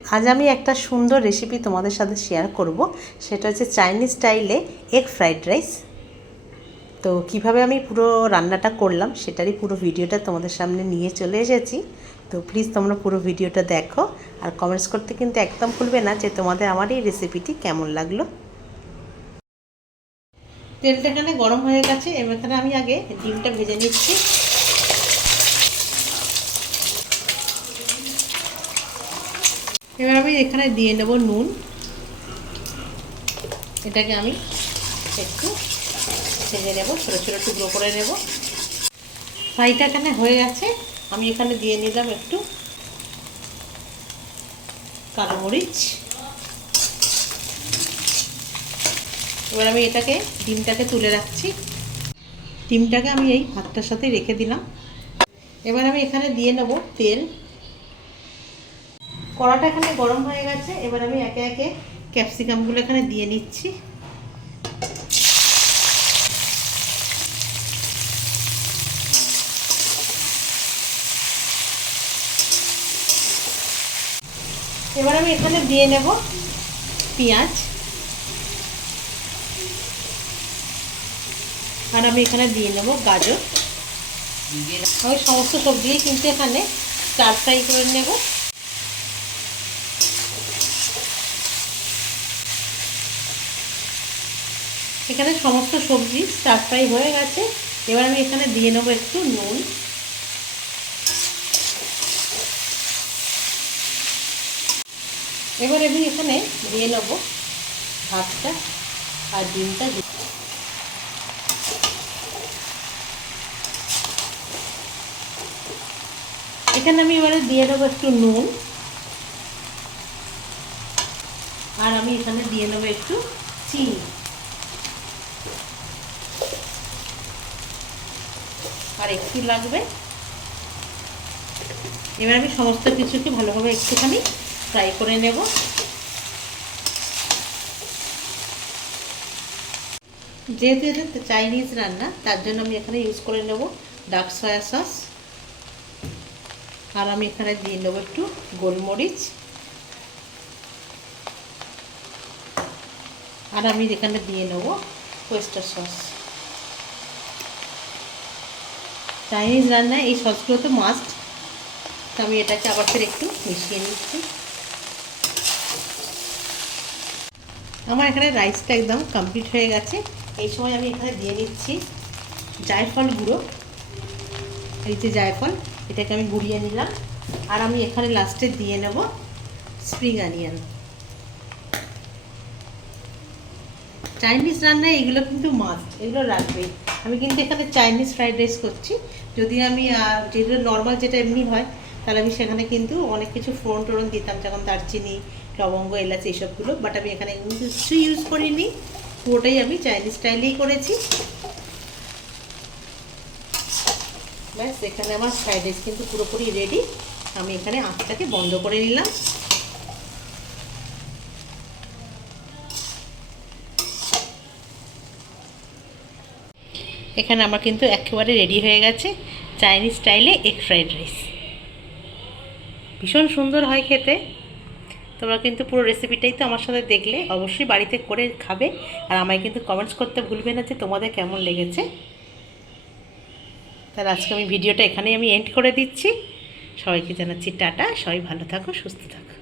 আজ আমি একটা সুন্দর রেসিপি তোমাদের সাথে শেয়ার করব। সেটা হচ্ছে চাইনিজ স্টাইলে এগ ফ্রাইড রাইস। তো কিভাবে আমি পুরো রান্নাটা করলাম সেটারই পুরো ভিডিওটা তোমাদের সামনে নিয়ে চলে এসেছি। তো প্লিজ তোমরা পুরো ভিডিওটা দেখো, আর কমেন্টস করতে কিন্তু একদম ভুলবে না যে তোমাদের আমার এই রেসিপিটি কেমন লাগলো। তেলটা এখানে গরম হয়ে গেছে, এখানে আমি আগে ডিমটা ভেজে নিচ্ছি। এবার আমি এখানে দিয়ে নেব নুন। এটাকে আমি একটু ভেজে নেব, ছোটো ছোটো টুকরো করে নেব। ফ্রাইটা এখানে হয়ে গেছে, আমি এখানে দিয়ে নিলাম একটু কালো মরিচ। এবার আমি এটাকে ডিমটাকে তুলে রাখছি। ডিমটাকে আমি এই ভাতটার সাথে রেখে দিলাম। এবার আমি এখানে দিয়ে নেব তেল। কড়াটা এখানে গরম হয়ে গেছে, এবার আমি একে একে ক্যাপসিকামগুলো এখানে দিয়ে নিচ্ছি। এবার আমি এখানে দিয়ে নেব পেঁয়াজ, আর আমি এখানে দিয়ে নেব গাজর। আমি সমস্ত সবজি কিন্তু এখানে স্টার ফ্রাই করে নেব। এখানে সমস্ত সবজি স্টার ফ্রাই হয়ে গেছে। এবার আমি এখানে দিয়ে নেব একটু নুন। এবার আমি এখানে দিয়ে নেব ভাতটা আর ডিমটা। এখানে আমি এবারে দিয়ে দেবো একটু নুন, আর আমি এখানে দিয়ে নেবো একটু চিনি। আর একটু লাগবে। এবার আমি সমস্ত কিছুকে ভালোভাবে একটুখানি ফ্রাই করে নেব। যেহেতু এটা চাইনিজ রান্না, তার জন্য আমি এখানে ইউজ করে নেব ডার্ক সয়া সস। আর আমি এখানে দিয়ে নেব একটু গোলমরিচ। আর আমি এখানে দিয়ে নেব ওয়েস্টার সস। চাইনিজ রান্নায় এই সসগুলো তো মাস্ট। তো আমি এটাকে আবার ফের একটু মিশিয়ে নিচ্ছি। আমার এখানে রাইসটা একদম কমপ্লিট হয়ে গেছে। এই সময় আমি এখানে দিয়ে নিচ্ছি জায়ফল গুঁড়ো। এই যে জায়ফল, এটাকে আমি গুঁড়িয়ে নিলাম। আর আমি এখানে লাস্টে দিয়ে নেব স্প্রিং অনিয়ন। চাইনিজ রান্নায় এগুলো কিন্তু মাস্ট, এগুলো রাখবেই। আমি কিন্তু এখানে চাইনিজ ফ্রাইড রাইস করছি। যদি আমি যেগুলো নর্মাল যেটা এমনি হয়, তাহলে আমি সেখানে কিন্তু অনেক কিছু ফোড়ন টোড়ন দিতাম, যেমন দারচিনি, লবঙ্গ, এলাচ এইসবগুলো। বাট আমি এখানে কিছু ইউজ করিনি, পুরোটাই আমি চাইনিজ স্টাইলেই করেছি। ব্যাস, এখানে আমার ফ্রাইড রাইস কিন্তু পুরোপুরি রেডি। আমি এখানে আঁচটাকে বন্ধ করে নিলাম। এখানে আমার কিন্তু একেবারে রেডি হয়ে গেছে চাইনিজ স্টাইলে এগ ফ্রাইড রাইস। ভীষণ সুন্দর হয় খেতে। তোমরা কিন্তু পুরো রেসিপিটাই তো আমার সাথে দেখলে, অবশ্যই বাড়িতে করে খাবে। আর আমায় কিন্তু কমেন্টস করতে ভুলবে না যে তোমাদের কেমন লেগেছে। তাহলে আজকে আমি ভিডিওটা এখানেই আমি এন্ড করে দিচ্ছি। সবাইকে জানাচ্ছি টাটা। সবাই ভালো থাকো, সুস্থ থাকো।